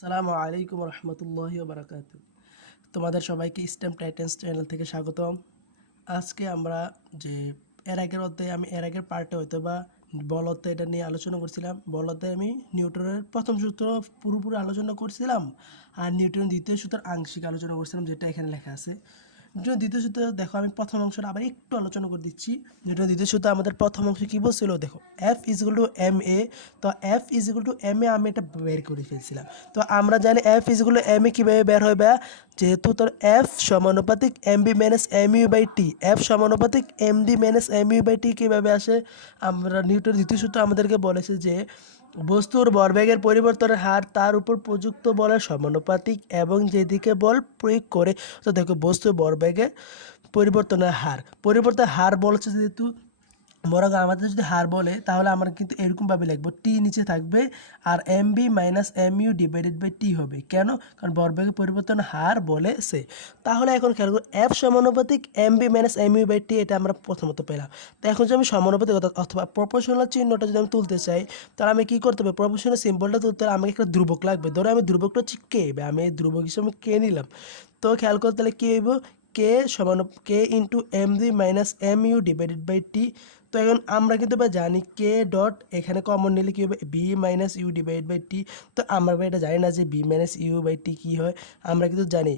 আসসালামু আলাইকুম রহমতুল্লাহি বারাকাত তোমাদের সবাইকে স্ট্যাম্প টাইটেন্স চ্যানেল থেকে স্বাগতম। আজকে আমরা যে এর আগের অধ্যায়ে আমি এর আগের পার্টে হয়তো বা বলতে এটা নিয়ে আলোচনা করছিলাম। বলতে আমি নিউটনের প্রথম সূত্র পুরোপুরি আলোচনা করছিলাম আর নিউটনের দ্বিতীয় সূত্রের আংশিক আলোচনা করছিলাম, যেটা এখানে লেখা আছে। নিউটনের দ্বিতীয় সূত্র, দেখো আমি প্রথম অংশটা আবার একটু আলোচনা করে দিচ্ছি। যেটা দ্বিতীয় সূত্র, আমাদের প্রথম অংশ কী বলছিল? দেখো F is equal to M A তো F is equal to M A আমি এটা বের করে ফেলছিলাম। তো আমরা জানি F is equal to M A কীভাবে বের হবে যেহেতু তোর এফ সমানুপাতিক M V minus M U by T F সমানুপাতিক M D minus M U by T কীভাবে আসে? আমরা নিউটনের দ্বিতীয় সূত্র আমাদেরকে বলেছে যে বস্তুর ভরবেগের পরিবর্তনের হার তার উপর প্রযুক্ত বলের সমানুপাতিক এবং যেদিকে বল প্রয়োগ করে তো দেখো বস্তুর ভরবেগের পরিবর্তনের হার। পরিবর্তনের হার বলছে যেহেতু বরং আমাদের যদি হার বলে, তাহলে আমরা কিন্তু এরকমভাবে লিখব টি নিচে থাকবে আর M V minus M U divided by T হবে। কেন? কারণ বরবেগের পরিবর্তন হার বলে সে। তাহলে এখন খেয়াল করো এফ সমানুপাতিক M V minus M U by T এটা আমরা প্রথমত পেলাম। তো এখন যদি আমি সমানুপাতিক অথবা প্রপোর্শনাল চিহ্নটা যদি আমি তুলতে চাই, তাহলে আমি কী করতে হবে? প্রপোর্শনাল সিম্বলটা তুলতে হলে আমাকে একটা ধ্রুবক লাগবে। ধরো আমি ধ্রুবকটা হচ্ছে কে আমি এই ধ্রুবক হিসেবে আমি কে নিলাম। তো খেয়াল করতে তাহলে কী হইব? কে সমান K into M D minus M U divided by T তো এখন আমরা কিন্তু বা জানি কে ডট এখানে কমন নিলে কী হবে? V minus U divide by T তো আমরা ভাই এটা জানি না যে V minus U by T কী হয়। আমরা কিন্তু জানি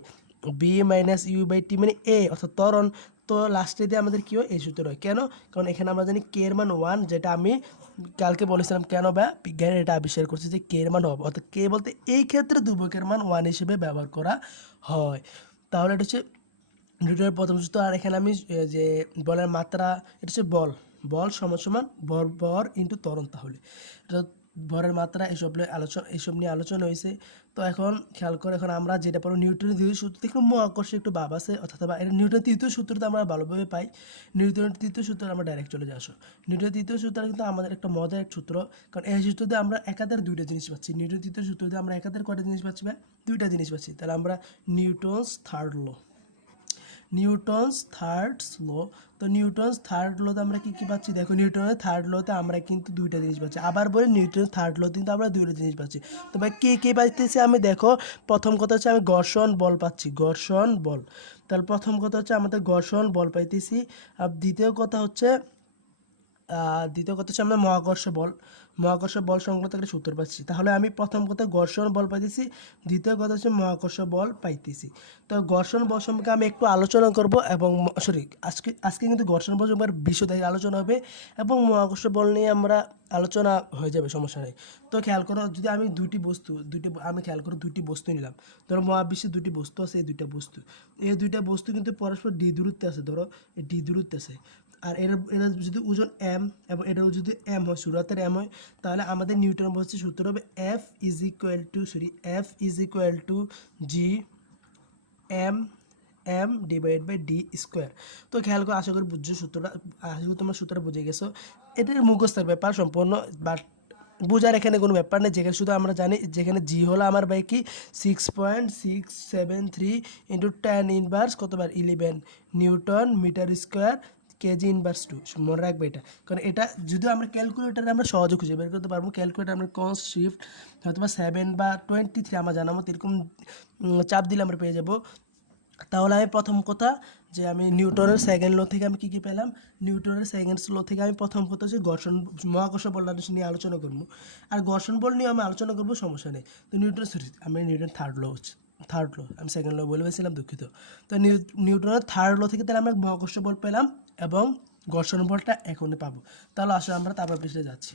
V minus U by T মানে এ অর্থাৎ ত্বরণ। তো লাস্টে দিয়ে আমাদের কী হয়? এই সূত্র হয়। কেন? কারণ এখানে আমরা জানি কে এর মান ওয়ান যেটা আমি কালকে বলেছিলাম। কেন বা? বিজ্ঞানের এটা আবিষ্কার করছে যে কে এর মান হবে। অর্থাৎ কে বলতে এই ক্ষেত্রে দুবকের মান ওয়ান হিসেবে ব্যবহার করা হয়। তাহলে এটা হচ্ছে নিউটনের প্রথম সূত্র। আর এখানে আমি যে বলের মাত্রা, এটা হচ্ছে বল। বল সমান সমান ভর ভর ইন্টু ত্বরণ তাহলে। ভরের মাত্রা এসব নিয়ে আলোচনা এসব নিয়ে আলোচনা হয়েছে তো এখন খেয়াল করে, এখন আমরা যেটা পড়ো নিউটনের দ্বিতীয় সূত্র একটু মহাকর্ষে একটু ভাব আছে, অর্থাৎ বা এটা নিউটনের তৃতীয় সূত্রটা আমরা ভালোভাবে পাই। নিউটনের তৃতীয় সূত্রে আমরা ডাইরেক্ট চলে যাই, আসো। নিউটনের তৃতীয় সূত্র কিন্তু আমাদের একটা মজার এক সূত্র, কারণ এই সূত্র দিয়ে আমরা একাধার দুইটা জিনিস পাচ্ছি। নিউটনের তৃতীয় সূত্র দিয়ে আমরা একাধার কয়টা জিনিস পাচ্ছি ভাই? দুইটা জিনিস পাচ্ছি। তাহলে আমরা Newton's third law. Newton's third law. তো নিউটনস থার্ড লোতে আমরা কী কী পাচ্ছি? দেখো, নিউটনের থার্ড লোতে আমরা কিন্তু দুইটা জিনিস পাচ্ছি। আবার বলি নিউটনের থার্ড লোতে কিন্তু আমরা দুইটা জিনিস পাচ্ছি। তো ভাই, কে কে পাইতেছি আমি? দেখো, প্রথম কথা হচ্ছে আমি ঘর্ষণ বল পাচ্ছি, ঘর্ষণ বল। তাহলে প্রথম কথা হচ্ছে আমাদের ঘর্ষণ বল পাইতেছি। আর দ্বিতীয় কথা হচ্ছে দ্বিতীয় কথা হচ্ছে আমরা মহাকর্ষ বল মহাকর্ষ বল সংক্রান্ত একটা সূত্র পাচ্ছি। তাহলে আমি প্রথম কথা ঘর্ষণ বল পাইতেছি, দ্বিতীয় কথা হচ্ছে মহাকর্ষ বল পাইতেছি। তো ঘর্ষণ বল সম্পর্কে আমি একটু আলোচনা করব এবং সরি আজকে আজকে কিন্তু ঘর্ষণ বল সম্পর্কে বিশদায়ী আলোচনা হবে এবং মহাকর্ষ বল নিয়ে আমরা আলোচনা হয়ে যাবে, সমস্যা নেই। তো খেয়াল করো, যদি আমি দুটি বস্তু দুটি আমি খেয়াল করো দুটি বস্তু নিলাম। ধরো মহাবিশ্বে দুটি বস্তু আছে, এই দুইটা বস্তু। এই দুইটা বস্তু কিন্তু পরস্পর ডি দূরত্বে আছে, ধরো ডি দূরত্বে আছে। আর এর এর যদি ওজন এম এবং এটাও যদি এম হয় শুরুতের এম হয়, তাহলে আমাদের নিউটন বলছে সূত্র হবে F is equal to sorry F is equal to G M M divide by D square তো খেয়াল করে, আশা করি বুঝছ সূত্রটা, আশা করি তোমরা সূত্রটা বুঝে গেছো। এটার মুখস্থের ব্যাপার সম্পূর্ণ, বাট বোঝার এখানে কোনো ব্যাপার নেই। যেখানে শুধু আমরা জানি, যেখানে জি হলো আমার বাই কি? Six point six seven three into ten inverse কতবার? Eleven Newton metre square KG inverse two মনে রাখবে এটা। কারণ এটা যদিও আমরা ক্যালকুলেটারে আমরা সহজে খুঁজে বের করতে পারব ক্যালকুলেটার আমরা কস শিফট হয়তো বা সেভেন বা টোয়েন্টি থ্রি আমার জানা মতো এরকম চাপ দিলে আমরা পেয়ে যাব। তাহলে আমি প্রথম কথা যে আমি নিউটনের সেকেন্ড লো থেকে আমি কী কী পেলাম? নিউটনের সেকেন্ড লো থেকে আমি প্রথম কথা হচ্ছে ঘর্ষণ, মহাকর্ষ বলটা নিয়ে আলোচনা করব। আর ঘর্ষণ বল নিয়ে আমি আলোচনা করব সমস্যা নেই। তো নিউটন আমি নিউটন থার্ড লো হচ্ছে। থার্ড লো আমি সেকেন্ড লো বলে ফেলছিলাম, দুঃখিত। তো নিউ নিউটনের থার্ড লো থেকে তাহলে আমরা মহাকর্ষ বল পেলাম এবং ঘর্ষণ বলটা এখনই পাবো। তাহলে আসলে আমরা তারপর পৃষ্ঠে যাচ্ছি।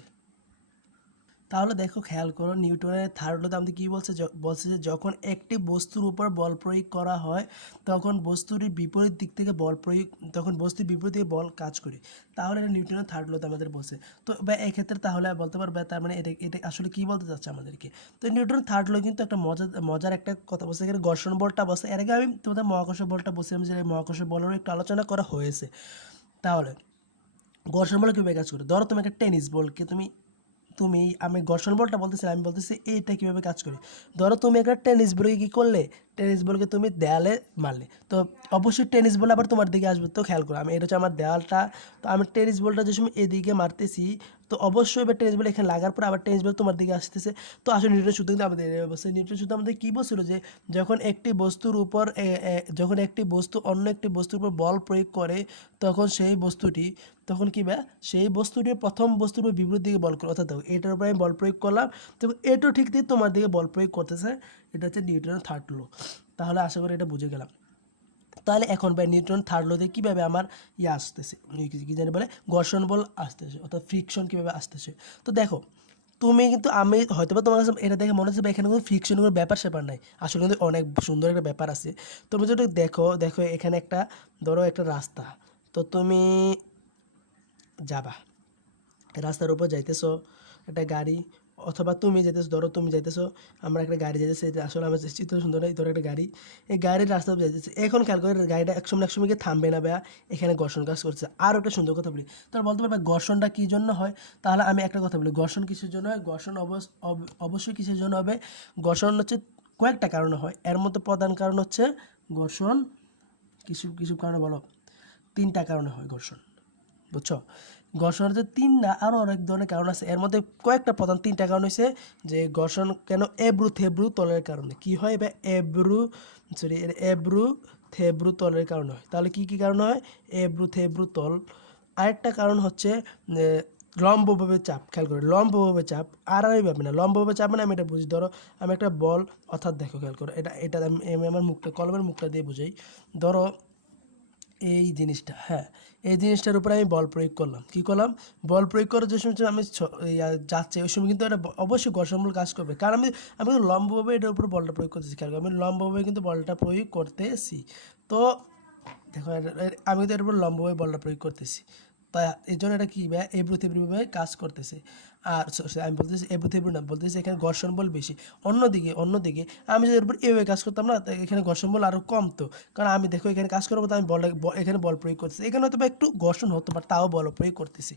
তাহলে দেখো খেয়াল করো, নিউটনের থার্ড লোতে আমাদের কী বলছে? বলছে যে যখন একটি বস্তুর উপর বল প্রয়োগ করা হয়, তখন বস্তুর বিপরীত দিক থেকে বল প্রয়োগ, তখন বস্তুর বিপরীত দিকে বল কাজ করে। তাহলে এটা নিউটনের থার্ড লোতে আমাদের বলছে। তো বা এক্ষেত্রে তাহলে বলতে পারবে তার মানে এটা এটা আসলে কী বলতে চাচ্ছে আমাদেরকে? তো নিউটনের থার্ড লো কিন্তু একটা মজার মজার একটা কথা বলছে। এখানে ঘর্ষণ বলটা বসে এর আগে আমি তোমাদের মহাকর্ষ বলটা বলছিলাম যে মহাকর্ষ বলেরও একটু আলোচনা করা হয়েছে। তাহলে, ঘর্ষণ বল কীভাবে কাজ করে? ধরো তুমি একটা টেনিস বলকে তুমি তুমি, আমি ঘর্ষণ বলটা বলতেছি আমি বলতেছি, এইটা কীভাবে কাজ করে? ধরো তুমি একটা টেনিস বলকে কী করলে? টেনিস বলকে তুমি দেয়ালে মারলে। তো অবশ্যই টেনিস বল আবার তোমার দিকে আসবে, তো খেয়াল করো। আমি এটা হচ্ছে আমার দেওয়ালটা তো আমি টেনিস বলটা যে সময় এদিকে মারতেছি, তো অবশ্যই এবার টেনিস বল এখানে লাগার পর আবার টেনিস বল তোমার দিকে আসতেছে। তো আসলে নিউটন সূত্র কিন্তু আমাদের অবস্থায় নিউটন সূত্র আমাদের কী বলছিল যে, যখন একটি বস্তুর উপর যখন একটি বস্তু অন্য একটি বস্তুর উপর বল প্রয়োগ করে, তখন সেই বস্তুটি, তখন কি বা, সেই বস্তুটি প্রথম বস্তুর উপর বিপরীত দিকে বল করে। অর্থাৎ এটার উপর আমি বল প্রয়োগ করলাম তো এটাও ঠিক দিয়ে তোমার দিকে বল প্রয়োগ করতেছে। এটা হচ্ছে নিউটনের থার্ড লো তাহলে আশা করি এটা বুঝে গেলাম। তাহলে এখন ভাই নিউটন থার্ড লোতে কীভাবে আমার ইয়ে আসতেছে? কি- জানি বলে? ঘর্ষণ বল আসতেছে, অর্থাৎ ফ্রিকশন কীভাবে আসতেছে? তো দেখো, তুমি কিন্তু আমি হয়তো বা তোমার কাছে এটা দেখে মনে হচ্ছে এখানে কোনো ফ্রিকশন কোনো ব্যাপার স্যাপার নাই। আসলে কিন্তু অনেক সুন্দর একটা ব্যাপার আছে। তুমি যদি দেখো দেখো এখানে একটা, ধরো একটা রাস্তা। তো তুমি যাবা, রাস্তার উপর যাইতেছো একটা গাড়ি। অথবা তুমি যাইতেছো, ধরো তুমি যাইতেছো, আমরা একটা গাড়ি যাইতেছে আসলে আমার চিত্র সুন্দর এই ধরো একটা গাড়ি, এই গাড়ির রাস্তা যাইতেছে। এখন খেয়াল করে গাড়িটা একসময় একসময় গিয়ে থামবে না ভাইয়া, এখানে ঘর্ষণ কাজ করছে। আর একটা সুন্দর কথা বলি। তোর বলতে পারবে ঘর্ষণটা কী জন্য হয়? তাহলে আমি একটা কথা বলি, ঘর্ষণ কিসের জন্য হয়? ঘর্ষণ অব- অবশ্যই কিসের জন্য হবে? ঘর্ষণ হচ্ছে কয়েকটা কারণে হয়। এর মধ্যে প্রধান কারণ হচ্ছে ঘর্ষণ, কিছু কিছু কারণে বলো, তিনটা কারণে হয় ঘর্ষণ, বুঝছ? ঘর্ষণের যে তিন না আরও অনেক ধরনের কারণ আছে। এর মধ্যে কয়েকটা প্রধান তিনটা কারণ হয়েছে যে ঘর্ষণ কেন এব্রু থেব্রু তলের কারণে। কি হয় বা এব্রু সরি এব্রু থেব্রু তলের কারণে হয়। তাহলে কি কি কারণ হয়? এব্রু থেব্রু তল। আরেকটা কারণ হচ্ছে লম্বভাবে চাপ, খেয়াল করে, লম্বভাবে চাপ আর আমি ভাবি না। লম্বভাবে চাপ মানে আমি এটা বুঝি, ধরো আমি একটা বল, অর্থাৎ দেখো খেয়াল করো, এটা এটা আমি আমার মুখটা, কলমের মুখটা দিয়ে বুঝাই। ধরো এই জিনিসটা হ্যাঁ এই জিনিসটার উপরে আমি বল প্রয়োগ করলাম। কি করলাম? বল প্রয়োগ করার যে সময় আমি যাচ্ছে ওই সময় কিন্তু এটা অবশ্যই ঘর্ষণমূল কাজ করবে। কারণ আমি আমি কিন্তু লম্বভাবে এটার উপরে বলটা প্রয়োগ করতেছি। খেয়াল করো, আমি লম্বভাবে কিন্তু বলটা প্রয়োগ করতেছি। তো দেখো আমি কিন্তু এটার উপর লম্বভাবে বলটা প্রয়োগ করতেছি। তাই এই জন্য এটা কী ভাই? এব্রুথেব্রুভাবে কাজ করতেছে। আর আমি বলতেছি এব্রুথেব্রু না, বলতেছি এখানে ঘর্ষণ বল বেশি। অন্যদিকে অন্যদিকে আমি যদি এর উপর এভাবে কাজ করতাম না এখানে ঘর্ষণ বল আরও কমতো কারণ আমি দেখো এখানে কাজ করব, তো আমি বল এখানে বল প্রয়োগ করতেছি। এখানে হয়তো একটু ঘর্ষণ হতো বা তাও বল প্রয়োগ করতেছি।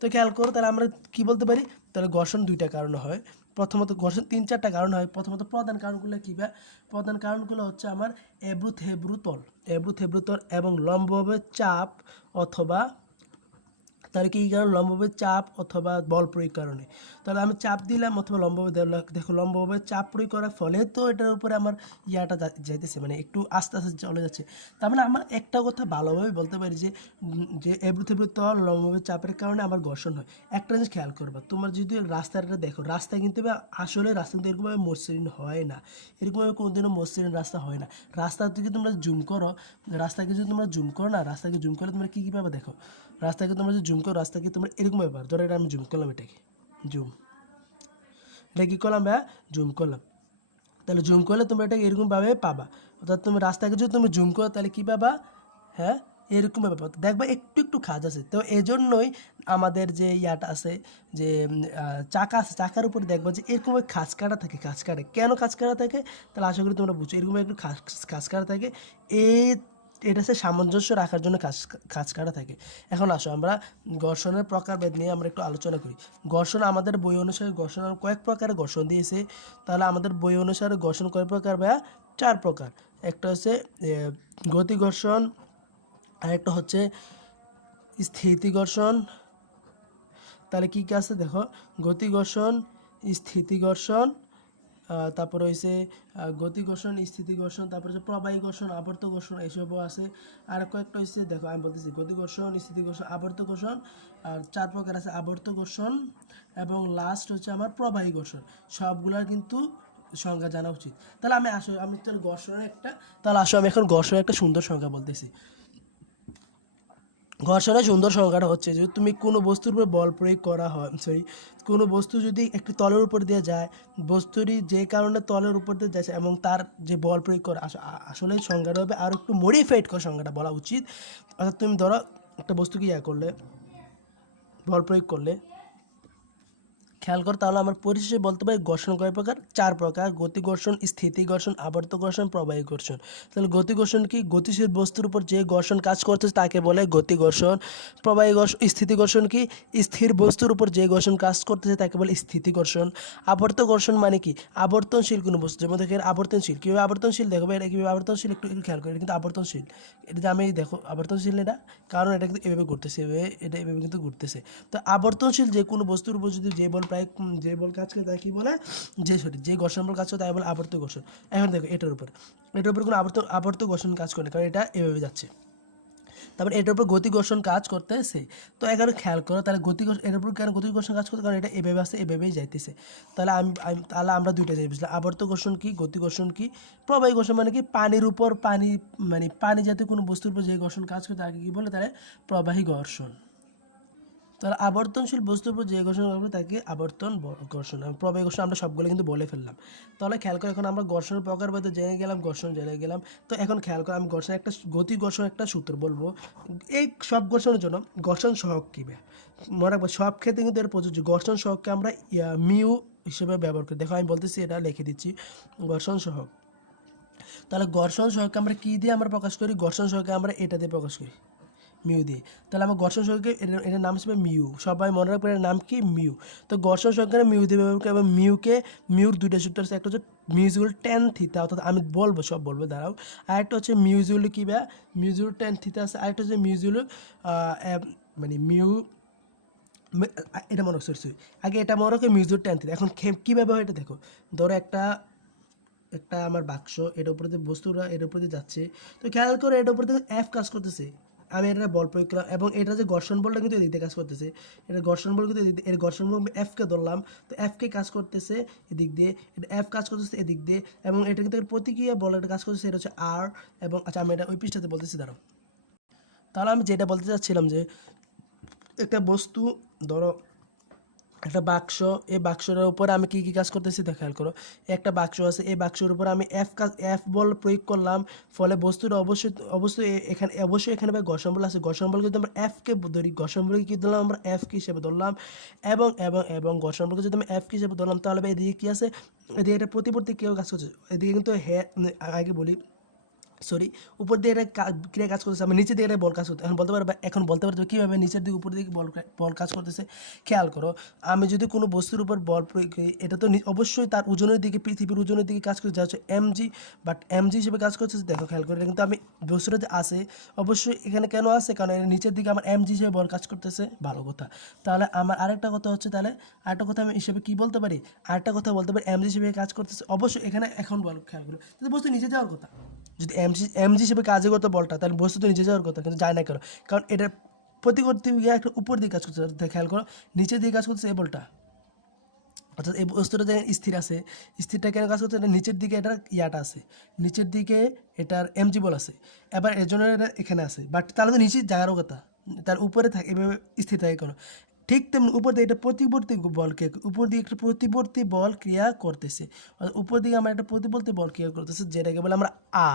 তো খেয়াল করো, তাহলে আমরা কি বলতে পারি? তাহলে ঘর্ষণ দুইটা কারণে হয়। প্রথমত ঘর্ষণ তিন চারটা কারণ হয়। প্রথমত প্রধান কারণগুলো কী বা? প্রধান কারণগুলো হচ্ছে আমার এব্রু থেব্রু এব্রু এবং লম্বভাবে চাপ অথবা তাহলে কি কারণ লম্বভাবে চাপ অথবা বল প্রয়োগ কারণে? তাহলে আমি চাপ দিলাম অথবা লম্বভাবে দেখো লম্বভাবে চাপ প্রয়োগ করার ফলে তো এটার উপরে আমার ইয়াটা যাইতেছে মানে একটু আস্তে আস্তে চলে যাচ্ছে। তার মানে আমার একটা কথা ভালোভাবে বলতে পারি যে যে এবৃথেবৃ তল লম্বভাবে চাপের কারণে আমার ঘর্ষণ হয়। একটা জিনিস খেয়াল করবা, তোমার যদি রাস্তাটা দেখো রাস্তা কিন্তু আসলে রাস্তা কিন্তু এরকমভাবে মসৃণ হয় না। এরকমভাবে কোনোদিনও মসৃণ রাস্তা হয় না। রাস্তার দিকে তোমরা জুম করো, রাস্তাকে যদি তোমরা জুম করো না, রাস্তাকে জুম করলে তোমরা কী কী পাবে দেখো? রাস্তাকে তোমরা যদি জুম করো, রাস্তাকে তোমরা এরকম ব্যাপার ধরো এটা আমি জুম করলাম এটাকে। জুম। এটা কী করলাম ভাইয়া? জুম করলাম। তাহলে জুম করলে তোমরা এটাকে এরকমভাবে পাবা। অর্থাৎ তুমি রাস্তাকে যদি তুমি জুম করো, তাহলে কী পাবা? হ্যাঁ? এরকম ব্যাপার দেখবা একটু একটু খাজ আছে। তো এই জন্যই আমাদের যে ইয়াটা আছে, যে চাকা আছে, চাকার উপরে দেখবা যে এরকম খাঁজ কাটা থাকে, খাঁজ কাটে। কেন খাঁজ কাটা থাকে? তাহলে আশা করি তোমরা বুঝছ। এরকম একটু খাঁজ খাঁজ কাটা থাকে। এই এটা হচ্ছে সামঞ্জস্য রাখার জন্য কাজ কাজ কাটা থাকে। এখন আসো, আমরা ঘর্ষণের প্রকারভেদ নিয়ে আমরা একটু আলোচনা করি। ঘর্ষণ আমাদের বই অনুসারে ঘর্ষণ কয়েক প্রকারের ঘর্ষণ দিয়েছে। তাহলে আমাদের বই অনুসারে ঘর্ষণ কয়েক প্রকার বা চার প্রকার। একটা হচ্ছে গতি ঘর্ষণ আরেকটা হচ্ছে স্থিতি ঘর্ষণ। তাহলে কী কী আছে দেখো? গতি ঘর্ষণ, স্থিতি ঘর্ষণ তারপর হয়েছে গতি ঘর্ষণ, স্থিতি ঘর্ষণ, তারপর হচ্ছে প্রবাহী ঘর্ষণ, আবর্ত ঘর্ষণ, এইসবও আছে। আর কয়েকটা হচ্ছে দেখো, আমি বলতেছি, গতি ঘর্ষণ, স্থিতি ঘর্ষণ, আবর্ত ঘর্ষণ, আর চার প্রকার আছে, আবর্ত ঘর্ষণ এবং লাস্ট হচ্ছে আমার প্রবাহী ঘর্ষণ। সবগুলোর কিন্তু সংজ্ঞা জানা উচিত। তাহলে আমি আসো, আমি তাহলে ঘর্ষণের একটা, তাহলে আসো, আমি এখন ঘর্ষণের একটা সুন্দর সংজ্ঞা বলতেছি। ঘর্ষণের সুন্দর সংজ্ঞাটা হচ্ছে। যদি তুমি কোনো বস্তুর উপর বল প্রয়োগ করা হয় সরি কোনো বস্তু যদি একটি তলের উপর দিয়ে যায়, বস্তুটি যে কারণে তলের উপর দিয়ে যাচ্ছে এবং তার যে বল প্রয়োগ করা, আস- আসলে সংজ্ঞাটা হবে আরও একটু মডিফাইড করে সংজ্ঞাটা বলা উচিত। অর্থাৎ তুমি ধরো একটা বস্তুকে ইয়া করলে, বল প্রয়োগ করলে খেয়াল কর, তাহলে আমার পরিশেষে বলতে পারি ঘর্ষণ কয় প্রকার? চার প্রকার, গতি ঘর্ষণ স্থিতি ঘর্ষণ আবর্ত ঘর্ষণ প্রবাহী ঘর্ষণ তাহলে গতি ঘর্ষণ কি? গতিশীল বস্তুর উপর যে ঘর্ষণ কাজ করতেছে তাকে বলে গতি ঘর্ষণ প্রবাহী ঘর্ষণ স্থিতি ঘর্ষণ কি? স্থির বস্তুর উপর যে ঘর্ষণ কাজ করতেছে তাকে বলে স্থিতি ঘর্ষণ আবর্ত ঘর্ষণ মানে কি? আবর্তনশীল কোনো বস্তু। যেমন দেখেন আবর্তনশীল, কীভাবে আবর্তনশীল? দেখো এটা কীভাবে আবর্তনশীল? একটু খেয়াল করি কিন্তু আবর্তনশীল। এটা আমি দেখো, আবর্তনশীল এটা? কারণ এটা কিন্তু এভাবে ঘুরতেছে, এভাবে, এটা এভাবে কিন্তু ঘুরতেছে। তো আবর্তনশীল যে কোনো বস্তুর উপর যদি যে বল প্রায় যে বল কাজ করে তাকে কী বলে? যে সরি যে ঘর্ষণ বল কাজ করে তাই বলে আবর্ত ঘর্ষণ। এখন দেখো এটার উপর। এটার উপর কোনো আবর্ত আবর্ত ঘর্ষণ কাজ করে না, কারণ এটা এভাবে যাচ্ছে। তারপর এটার উপর গতি ঘর্ষণ কাজ করতেছে তো এখানে খেয়াল করো তাহলে গতি এটার উপর কেন গতি ঘর্ষণ কাজ করতে কারণ এটা এভাবে আসছে এভাবেই যাইতেছে। তাহলে আমি আমি- তাহলে আমরা দুইটা যাই বুঝলাম। আবর্ত ঘর্ষণ কি গতি ঘর্ষণ কি? প্রবাহী ঘর্ষণ মানে কি? পানির উপর পানি মানে পানি জাতীয় কোনো বস্তুর উপর যে ঘর্ষণ কাজ করে তাকে কি বলে? তাহলে প্রবাহী ঘর্ষণ। তাহলে আবর্তনশীল বস্তুর উপর যে ঘর্ষণ করবে তাকে আবর্তন ঘর্ষণ আর প্রবাহী ঘর্ষণ আমরা সবগুলো কিন্তু বলে ফেললাম। তাহলে খেয়াল করে এখন আমরা ঘর্ষণের প্রকার বলতে জেনে গেলাম, ঘর্ষণ জেনে গেলাম। তো এখন খেয়াল করে আমি ঘর্ষণ একটা গতি ঘর্ষণ একটা সূত্র বলব। এই সব ঘর্ষণের জন্য ঘর্ষণ সহক কী? মনে রাখব, সব ক্ষেত্রে কিন্তু এর প্রযোজ্য। ঘর্ষণ সহককে আমরা মিউ হিসেবে ব্যবহার করি। দেখো আমি বলতেছি, এটা লিখে দিচ্ছি, ঘর্ষণ সহক তাহলে ঘর্ষণ সহকে আমরা কী দিয়ে আমরা প্রকাশ করি? ঘর্ষণ সহকে আমরা এটা দিয়ে প্রকাশ করি। মিউ দিয়ে। তাহলে আমার ঘর্ষণ সংখ্যা এটার নাম হিসেবে মিউ। সবাই মনে রাখবে এটার নাম কি? মিউ। তো ঘর্ষণ সংখ্যা মিউ করি এবং মিউকে, মিউর দুইটা সূত্র আছে। একটা হচ্ছে মিউজিউল টেন থিতা অর্থাৎ আমি বলব, সব বলব, দাঁড়াও। আরেকটা হচ্ছে মিউজিউল কি বা? মিউজিউল টেন থিতা আছে। আরেকটা হচ্ছে মিউজিউল মানে মিউ এটা মনে সরি সরি। আগে এটা মনে রাখো মিউজিউল টেন থিতা এখন কীভাবে হয় এটা দেখো। ধরো একটা একটা আমার বাক্স এটার উপরে যে বস্তুটা এটার উপরে যাচ্ছে। তো খেয়াল করে এটার উপরে এফ কাজ করতেছে। আমি এটা বল প্রয়োগ করলাম এবং এটা যে ঘর্ষণ বলটা কিন্তু এদিক দিয়ে কাজ করতেছে। এটা ঘর্ষণ বল কিন্তু এর ঘর্ষণ বল এফকে ধরলাম, তো এফকে কাজ করতেছে এদিক দিয়ে, এটা এফ কাজ করতেছে এদিক দিয়ে এবং এটা কিন্তু প্রতিক্রিয়া বল একটা কাজ করতেছে, এটা হচ্ছে আর এবং আচ্ছা আমি এটা ওই পৃষ্ঠাতে বলতেছি, দাঁড়াও। তাহলে আমি যেটা বলতে চাচ্ছিলাম যে একটা বস্তু, ধরো একটা বাক্স, এই বাক্সটার উপরে আমি কী কী কাজ করতেছি তা খেয়াল করো। একটা বাক্স আছে, এই বাক্সের উপর আমি এফ কাজ এফ বল প্রয়োগ করলাম, ফলে বস্তুটা অবশ্যই অবশ্যই এখানে অবশ্যই এখানে ভাই ঘর্ষণ বল আছে। ঘর্ষণ বল কিন্তু আমরা এফকে ধরি, ঘর্ষণ বলকে কী ধরলাম আমরা এফ হিসেবে ধরলাম। এবং এবং এবং ঘর্ষণ বলকে যদি আমি এফ হিসেবে ধরলাম, তাহলে ভাই এদিকে কী আছে? এদিকে এটা প্রতিবর্তী কেউ কাজ করছে। এদিকে কিন্তু হ্যাঁ আগে বলি সরি, উপর দিয়ে এটা ক্রিয়া কাজ করতেছে, আমি নিচের দিকে এটা বল কাজ করতে এখন বলতে পারবে এখন বলতে পারবে কীভাবে নিচের দিকে উপর দিকে বল বল কাজ করতেছে, খেয়াল করো, আমি যদি কোনো বস্তুর উপর বল প্রয়োগ করি, এটা তো অবশ্যই তার ওজনের দিকে, পৃথিবীর ওজনের দিকে কাজ করছে, যা হচ্ছে এমজি বাট এমজি হিসেবে কাজ করতেছে, দেখো খেয়াল করে কিন্তু আমি বস্তুটা যে আসে অবশ্যই এখানে কেন আসে কারণ এর নিচের দিকে আমার এমজি হিসেবে বল কাজ করতেছে, ভালো কথা। তাহলে আমার আরেকটা কথা হচ্ছে, তাহলে আরেকটা কথা আমি হিসেবে কী বলতে পারি? আরেকটা কথা বলতে পারি এমজি হিসেবে কাজ করতেছে, অবশ্যই এখানে এখন বল, খেয়াল করো বস্তু নিচে যাওয়ার কথা। যদি এমজি এমজি হিসেবে কাজে করতো বলটা, তাহলে বস্তু তো নিচে যাওয়ার কথা, কিন্তু যায় না কেন? কারণ প্রতিকর্তী গিয়ে একটা উপর দিকে কাজ করছে খেয়াল করো নিচের দিকে কাজ করছে এই বলটা। অর্থাৎ এই বস্তুটা যে স্থির আছে, স্থিরটা কেন কাজ করছে, এটা নিচের দিকে এটার ইয়াটা আছে, নিচের দিকে এটার এমজি বল আছে, এবার এর জন্য এটা এখানে আছে বাট তাহলে তো নিচে যাওয়ারও কথা, তার উপরে থাকে, এভাবে স্থির থাকে কেন? ঠিক তেমনি উপর দিয়ে এটা প্রতিবর্তী বলকে, উপর দিকে একটা প্রতিবর্তী বল ক্রিয়া করতেছে। উপর দিকে আমরা একটা প্রতিবর্তী বল ক্রিয়া করতেছে, যেটাকে বলে আমরা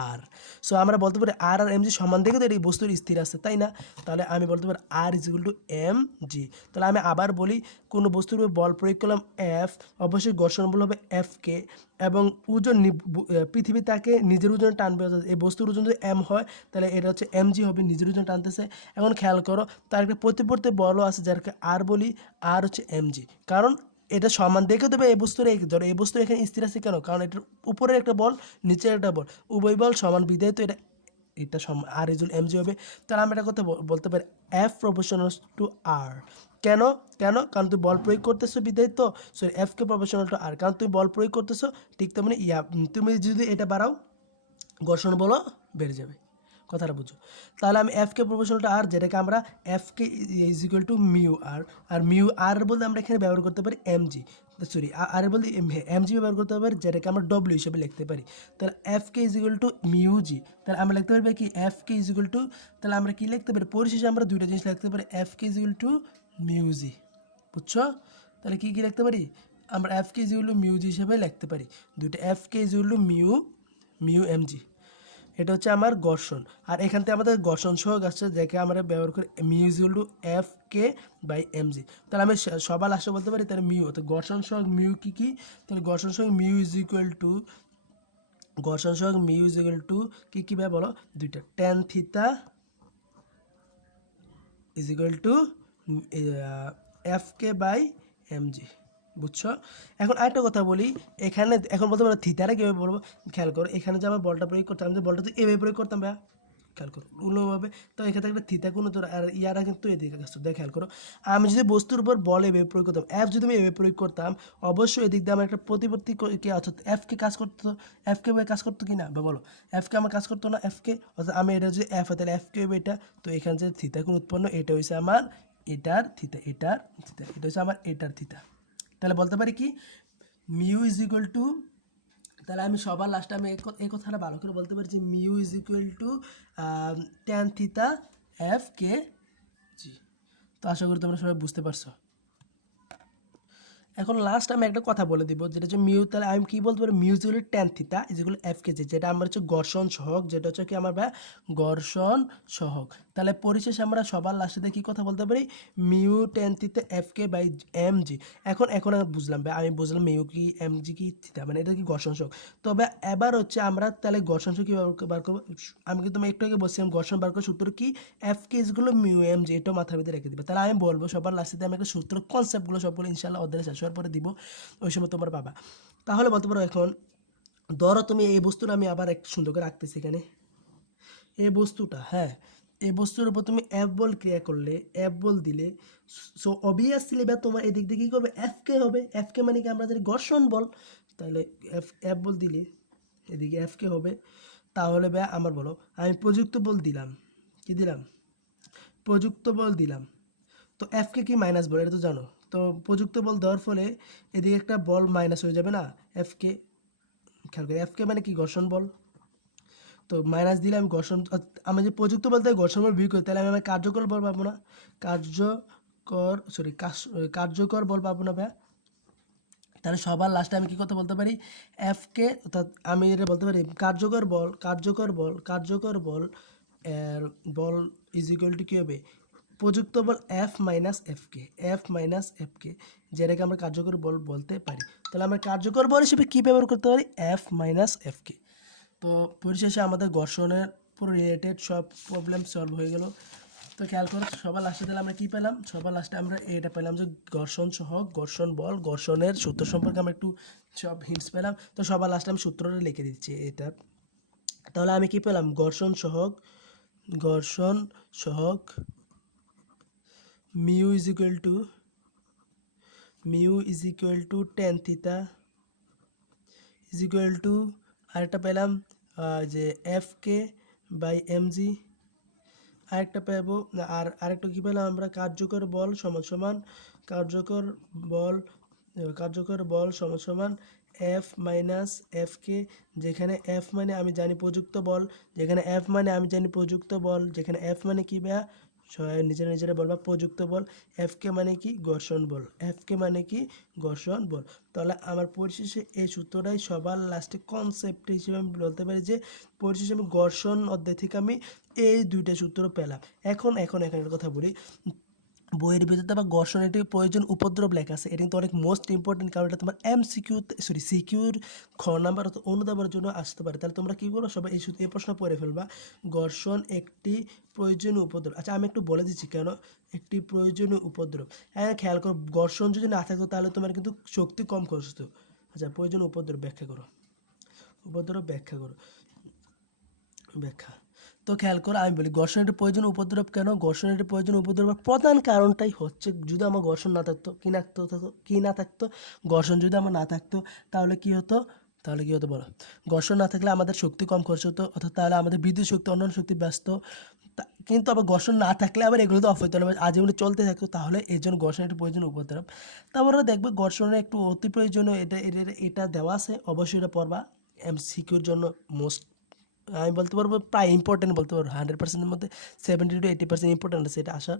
আর সো আমরা বলতে পারি আর আর এম জি সমান দেখে তো এই বস্তুর স্থির আছে, তাই না? তাহলে আমি বলতে পারি R is equal to M G তাহলে আমি আবার বলি, কোনো বস্তুর উপর বল প্রয়োগ করলাম এফ অবশ্যই ঘর্ষণ বল হবে এফ কে এবং ওজন পৃথিবী তাকে নিজের ওজনে টানবে, অর্থাৎ এই বস্তুর ওজন যদি এম হয়, তাহলে এটা হচ্ছে এম জি হবে, নিজের ওজন টানতেছে। এখন খেয়াল করো, তার একটা প্রতিপর্তি বলও আছে যাকে আর বলি, আর হচ্ছে এম কারণ এটা সমান দেখে দেবে এই বস্তুর এই ধরো এই বস্তুর এখানে স্থির আছে কেন? কারণ এটার উপরের একটা বল, নিচের একটা বল। উভয় বল সমান বিধায় তো এটা এটা সম আর ইজুল এম জি হবে। তাহলে আমি এটা কথা বলতে পারি এফ প্রফেশনাল টু আর কেন? কেন? কারণ তুমি বল প্রয়োগ করতেছো বিদায় তো। Sorry F K proportional to R কারণ তুমি বল প্রয়োগ করতেছো, ঠিক তেমনি ইয়া তুমি যদি এটা বাড়াও, ঘর্ষণ বলও বেড়ে যাবে। কথাটা বুঝো। তাহলে আমি এফ কে প্রফেশনালটা আর, যেটাকে আমরা F K is equal to mu R R mu R বলতে আমরা এখানে ব্যবহার করতে পারি এম জি সরি আর বলতে এম জি ব্যবহার করতে পারি, যেটাকে আমরা ডব্লিউ হিসেবে লিখতে পারি। তাহলে F K is equal to mu G তাহলে আমরা লিখতে পারব কি F K is equal to তাহলে আমরা কি লিখতে পারি? পরিশেষে আমরা দুইটা জিনিস লিখতে পারি F K is equal to mu G বুঝছ? তাহলে কী কী লিখতে পারি? আমরা F K is equal to mu G হিসেবে লিখতে পারি। দুইটা F K is equal to mu mu M G এটা হচ্ছে আমার ঘর্ষণ। আর এখান থেকে আমাদের ঘর্ষণ সহগ আসছে, যাকে আমরা ব্যবহার করি mu is equal to F K by M G তাহলে আমি সবার লাস্টে বলতে পারি, তাহলে মিউ তো ঘর্ষণ সহগ মিউ কী কী? তাহলে ঘর্ষণ সহগ মিউ ইজ ইকুয়াল টু ঘর্ষণ সহগ মিউ ইজ ইকুয়াল টু কী কী ভাই বলো? দুইটা। Tan theta is equal to F K by M G বুঝছ? এখন আরেকটা কথা বলি, এখানে এখন বলতে পারো থিতারা কীভাবে বলব খেয়াল করো, এখানে যে আমার বলটা প্রয়োগ করতাম যে বলটা তো এভাবে প্রয়োগ করতাম ভাইয়া, খেয়াল করো, উল্টোভাবে। তো এখানে একটা থিতা কোনো তোর, আর ইয়ারা কিন্তু এদিকে আসতো দেখ খেয়াল করো। আমি যদি বস্তুর উপর বল এভাবে প্রয়োগ করতাম অ্যাপ যদি আমি এভাবে প্রয়োগ করতাম, অবশ্যই এদিক দিয়ে আমার একটা প্রতিবর্তী ক- অর্থাৎ এফকে কাজ করতো এফকে ভাবে কাজ করতো কি না বা বলো এফকে আমার কাজ করতো না এফকে অর্থাৎ আমি এটা যদি এফ হয়, তাহলে এফকে হবে এটা? তো এখানে যে থিতা কোন উৎপন্ন, এটা হয়েছে আমার এটার থিতা এটার থিতা, এটা হচ্ছে আমার এটার থিতা। তাহলে বলতে পারি কি? মিউ ইজ ইকুয়াল টু, তাহলে আমি সবার লাস্টে আমি এই কথাটা ভালো করে বলতে পারি যে mu is equal to tan theta F K G তো আশা করি তোমরা সবাই বুঝতে পারছ। এখন লাস্ট আমি একটা কথা বলে দিব, যেটা হচ্ছে মিউ, তাহলে আমি কি বলতে পারি? মিউজিক্যালি টেন থিতা যেগুলো এফ কেজি যেটা আমার হচ্ছে ঘর্ষণ সহক, যেটা হচ্ছে কি? আমার ঘর্ষণ সহক। তাহলে পরিশেষে আমরা সবার লাস্টে কি কথা বলতে পারি। Mu tan theta F K by M G এখন এখন আমি বুঝলাম আমি বুঝলাম মিউ কি এম জি কি থিতা মানে এটা কি ঘর্ষণ সহক তবে এবার হচ্ছে আমরা তাহলে ঘর্ষণ সহক কীভাবে বার করব? আমি কিন্তু আমি একটু আগে বলছিলাম, ঘর্ষণ বার করার সূত্র কি? এফ কেসগুলো মিউ এম জি এটাও মাথার ভিতরে রেখে দেবে। তাহলে আমি বলব সবার লাস্টে আমি একটা সূত্র কনসেপ্টগুলো সবগুলো ইনশাল্লাহ অধ্যায় শেষ হওয়ার পরে দিব। ওই সময় তোমরা পাবা। তাহলে বলতে পারো এখন, ধরো তুমি এই বস্তুটা আমি আবার একটু সুন্দর করে রাখতেছি এখানে। এই বস্তুটা হ্যাঁ। এই বস্তুর উপর তুমি এফ বল ক্রিয়া করলে এফ বল দিলে সো অবভিয়াসলি বা তোমার এদিক দিয়ে কী করবে? এফ কে হবে। এফ কে মানে কি? আমরা জানি ঘর্ষণ বল, তাহলে এফ এফ বল দিলে এদিকে এফ কে হবে। তাহলে ব্যা আমার বলো, আমি প্রযুক্ত বল দিলাম। কি দিলাম? প্রযুক্ত বল দিলাম। তো এফকে কি মাইনাস বল? এটা তো জানো। তো প্রযুক্ত বল দেওয়ার ফলে এদিকে একটা বল মাইনাস হয়ে যাবে না? এফকে খেয়াল করে এফকে মানে কি? ঘর্ষণ বল। তো মাইনাস দিলে আমি ঘর্ষণ আমি যে প্রযুক্ত বলতে ঘর্ষণ বল বিয়োগ করি, তাহলে আমি আমার কার্যকর বল পাবো না। কার্যকর সরি কার্যকর বল পাবো না ভাই তাহলে সবার লাস্টে আমি কি কথা বলতে পারি? এফকে অর্থাৎ আমি এটা বলতে পারি, কার্যকর বল কার্যকর বল কার্যকর বল, এর বল ইজ ইকুয়াল টু কী হবে? প্রযুক্ত বল F minus F K F minus F K যেটাকে আমরা কার্যকর বল বলতে পারি। তাহলে আমরা কার্যকর বল হিসেবে কী ব্যবহার করতে পারি? এফ মাইনাস এফকে তো পরিশেষে আমাদের ঘর্ষণের পুরো রিলেটেড সব প্রবলেম সলভ হয়ে গেল। তো খেয়াল করো, সবার লাস্টে তাহলে আমরা কী পেলাম? সবার লাস্টে আমরা এটা পেলাম যে ঘর্ষণ সহ, ঘর্ষণ বল, ঘর্ষণের সূত্র সম্পর্কে আমরা একটু সব হিন্টস পেলাম। তো সবার লাস্টে আমি সূত্রটা লিখে দিচ্ছি এটা। তাহলে আমি কি পেলাম? ঘর্ষণ সহক ঘর্ষণ সহক mu is equal to mu is equal to tan theta is equal to আরেকটা পেলাম যে F K by M G আরেকটা পাবো আর আরেকটা কী পেলাম আমরা? কার্যকর বল সমান সমান, কার্যকর বল কার্যকর বল সমান সমান এফ মাইনাস এফ কে যেখানে এফ মানে আমি জানি প্রযুক্ত বল, যেখানে এফ মানে আমি জানি প্রযুক্ত বল, যেখানে এফ মানে কী ব্যা নিজেরা নিজেরা বলবা প্রযুক্ত বল এফ কে মানে কি? ঘর্ষণ বল। এফ কে মানে কি? ঘর্ষণ বল। তাহলে আমার পরিশেষে এই সূত্রটাই সবার লাস্টে কনসেপ্ট হিসেবে আমি বলতে পারি যে, পরিশেষে আমি ঘর্ষণ অধ্যায় থেকে আমি এই দুইটা সূত্র পেলাম। এখন এখন এখানের কথা বলি। বইয়ের ভিতরে ঘর্ষণ একটি প্রয়োজন উপদ্রব লেখা আছে। এটা কিন্তু অনেক মোস্ট ইম্পর্টেন্ট কারণ এটা তোমার এম সিকিউ সরি সিকিউর খ নাম্বার অথবা অনুদাবার জন্য আসতে পারে। তাহলে তোমরা কী করো? সবাই এই এই প্রশ্ন পড়ে ফেলবা। ঘর্ষণ একটি প্রয়োজনীয় উপদ্রব। আচ্ছা আমি একটু বলে দিচ্ছি কেন একটি প্রয়োজনীয় উপদ্রব? হ্যাঁ খেয়াল করো ঘর্ষণ যদি না থাকতো তাহলে তোমার কিন্তু শক্তি কম খরচ হতো আচ্ছা প্রয়োজনীয় উপদ্রব ব্যাখ্যা করো। উপদ্রব ব্যাখ্যা করো। ব্যাখ্যা। তো খেয়াল করো আমি বলি, ঘর্ষণের প্রয়োজন উপদ্রব কেন? ঘর্ষণের প্রয়োজন উপদ্রবের প্রধান কারণটাই হচ্ছে যদি আমার ঘর্ষণ না থাকতো, কি না থাকতো কি না থাকতো? ঘর্ষণ যদি আমার না থাকতো, তাহলে কি হতো? তাহলে কি হতো বলো? ঘর্ষণ না থাকলে আমাদের শক্তি কম খরচ হতো, অর্থাৎ তাহলে আমাদের বিদ্যুৎ শক্তি, অন্যান্য শক্তি ব্যস্ত। কিন্তু আবার ঘর্ষণ না থাকলে আবার এগুলো তো অফ হতো না। আজীবনে চলতে থাকতো, তাহলে এই জন্য ঘর্ষণের একটু প্রয়োজন উপদ্রব। তারপরে দেখবে ঘর্ষণের একটু অতি প্রয়োজনীয় এটা এটা এটা দেওয়া আছে। অবশ্যই এটা পড়বা এম সিকিউর জন্য মোস্ট আমি বলতে পারব প্রায় ইম্পর্টেন্ট বলতে পারব হান্ড্রেড পার্সেন্টের মধ্যে seventy two eighty percent important আছে এটা আসার।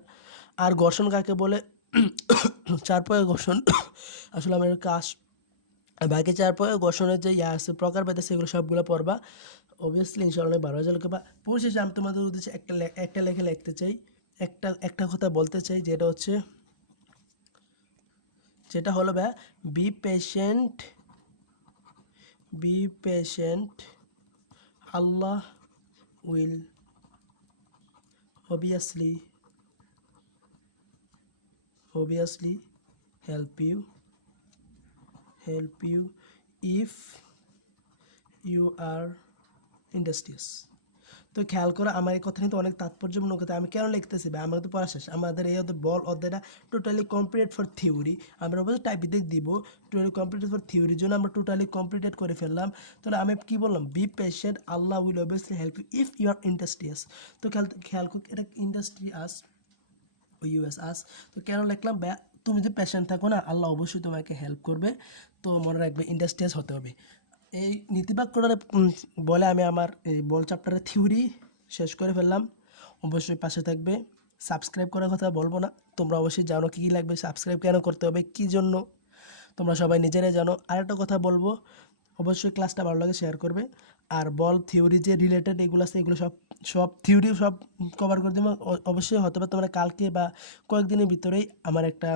আর ঘর্ষণ কাকে বলে? চার পয়ে ঘর্ষণ। আসলে আমার কাজ। বাকি চার কোশ্চনের যে ইয়া আছে, প্রকার পেতে সেগুলো সবগুলো পড়বা। অবভিয়াসলি ইনশাআল্লাহ বারো হাজার লিখবা পরিশেষে আমি তোমাদের উদ্দেশ্যে একটা একটা লেখে লিখতে চাই। একটা একটা কথা বলতে চাই, যেটা হচ্ছে, যেটা হলো ব্যা be patient be patient Allah will obviously obviously help you help you if you are industrious. তো খেয়াল করো, আমার এই কথা কিন্তু অনেক তাৎপর্যপূর্ণ কথা আমি কেন লিখতেছি ভাই? আমাদের তো পড়া শেষ। আমাদের এই বল অধ্যায়টা টোটালি কমপ্লিট ফর থিওরি আমরা অবশ্যই টাইপিতে দিব টোটালি কমপ্লিটেড ফর থিওরির জন্য আমরা টোটালি কমপ্লিটেড করে ফেললাম। তাহলে আমি কি বললাম? Be patient Allah will obviously help you if you are industrious তো খেয়াল খেয়াল কর, এটা ইন্ডাস্ট্রি আস ও ইউএস আস তো কেন লিখলাম? তুমি যদি পেশেন্ট থাকো না, আল্লাহ অবশ্যই তোমাকে হেল্প করবে। তো মনে রাখবে ইন্ডাস্ট্রিয়াস হতে হবে। এই নীতিবাক্যটা উম, বলে আমি আমার এই বল চ্যাপ্টারের থিওরি শেষ করে ফেললাম। অবশ্যই পাশে থাকবে। সাবস্ক্রাইব করার কথা বলব না। তোমরা অবশ্যই জানো কী কী লাগবে সাবস্ক্রাইব কেন করতে হবে কী জন্য? তোমরা সবাই নিজেরাই জানো। আরেকটা কথা বলব অবশ্যই ক্লাসটা ভালো লাগে শেয়ার করবে। আর বল থিওরি যে রিলেটেড এগুলো আছে এগুলো সব সব থিওরি সব কভার করে দেবো। অবশ্যই হতে পারে তোমরা কালকে বা কয়েকদিনের ভিতরেই আমার একটা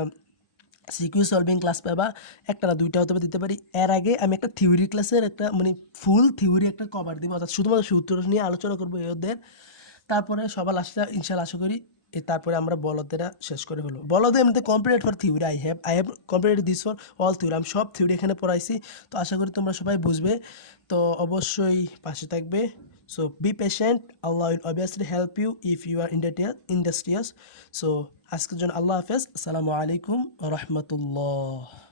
সিকিউ সলভিং ক্লাস পাবা, একটা না দুইটা হতে দিতে পারি। এর আগে আমি একটা থিওরি ক্লাসের একটা মানে ফুল থিওরি একটা কভার দিব, অর্থাৎ শুধুমাত্র সূত্র নিয়ে আলোচনা করব এদের তারপরে সবার লাস্টে ইনশাল আশা করি তারপরে আমরা বলদেরা শেষ করে হলো বলদে এমনিতে complete for theory I have I have complete this for all theory আমি সব থিওরি এখানে পড়াইছি। তো আশা করি তোমরা সবাই বুঝবে। তো অবশ্যই পাশে থাকবে। So be patient Allah will obviously help you if you are industrious so আজকের জন্য আল্লাহ হাফেজ আসসালামু আলাইকুম রহমতুল্লাহ